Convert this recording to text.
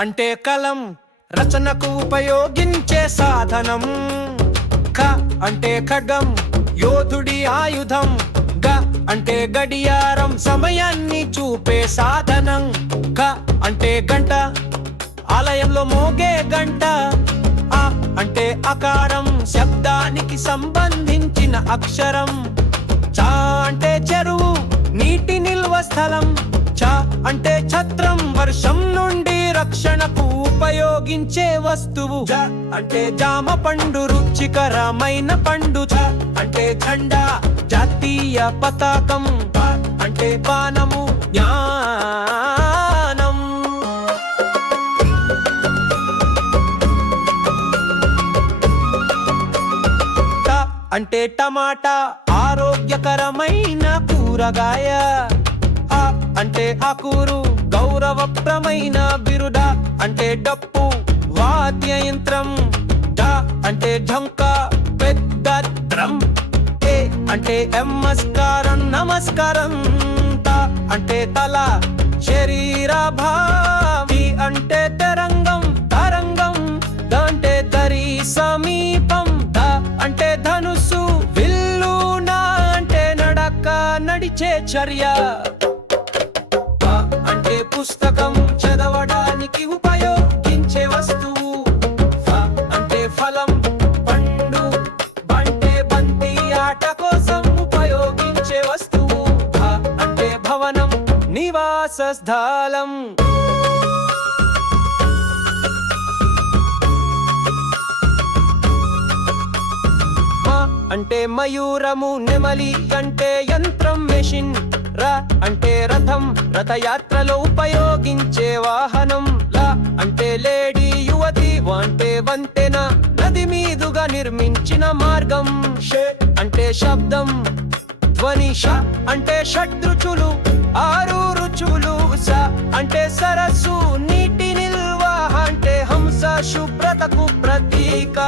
అంటే కలం రచనకు ఉపయోగించే సాధనం. క అంటే ఖడ్గం యోధుడి ఆయుధం. గ అంటే గడియారం సమయాన్ని చూపే సాధనం. క అంటే గంట ఆలయంలో మోగే గంట. ఆ అంటే అకారం శబ్దానికి సంబంధించిన అక్షరం. చా అంటే చెరువు నీటి నిల్వ స్థలం. చ అంటే ఛత్రం వర్షం నుండి రక్షణకు ఉపయోగించే వస్తువు. జ అంటే జామ పండు రుచికరమైన పండు. చ అంటే జెండా జాతీయ పతాకం. ప అంటే పానము జ్ఞానం. ట అంటే టమాటా ఆరోగ్యకరమైన కూరగాయ. ఆ అంటే ఆకూరు గౌరవప్రమైన బిరుద అంటే డప్పు వాద్య యంత్రం. డ అంటే ఢంకా పెద్ద డ్రమ్ ఏ అంటే నమస్కారం నమస్కారం. త అంటే తల శరీర భావి. అంటే తరంగం తరంగం. ద అంటే దరి సమీపం. ద అంటే ధనుసు విల్లు నా. అంటే నడక నడిచే చర్య. పుస్తకం చదవడానికి ఉపయోగించే వస్తువు. ఫ అంటే ఫలం పండు బంటే బంతి ఆట కోసం ఉపయోగించే వస్తువు. భ అంటే భవనం నివాస స్థలం అంటే మయూరము నెమలి అంటే యంత్రం మెషిన్. ర అంటే రథం రథయాత్రలో ఉపయోగించే వాహనం. ల అంటే లేడీ యువతి వ అంటే వంతెన నది మీదుగా నిర్మించిన మార్గం. షే అంటే శబ్దం ధ్వని ష అంటే షడ్రుచులు ఆరు రుచులు స అంటే సరస్సు నీటి నిల్వ అంటే హంస శుభ్రతకు ప్రతీక.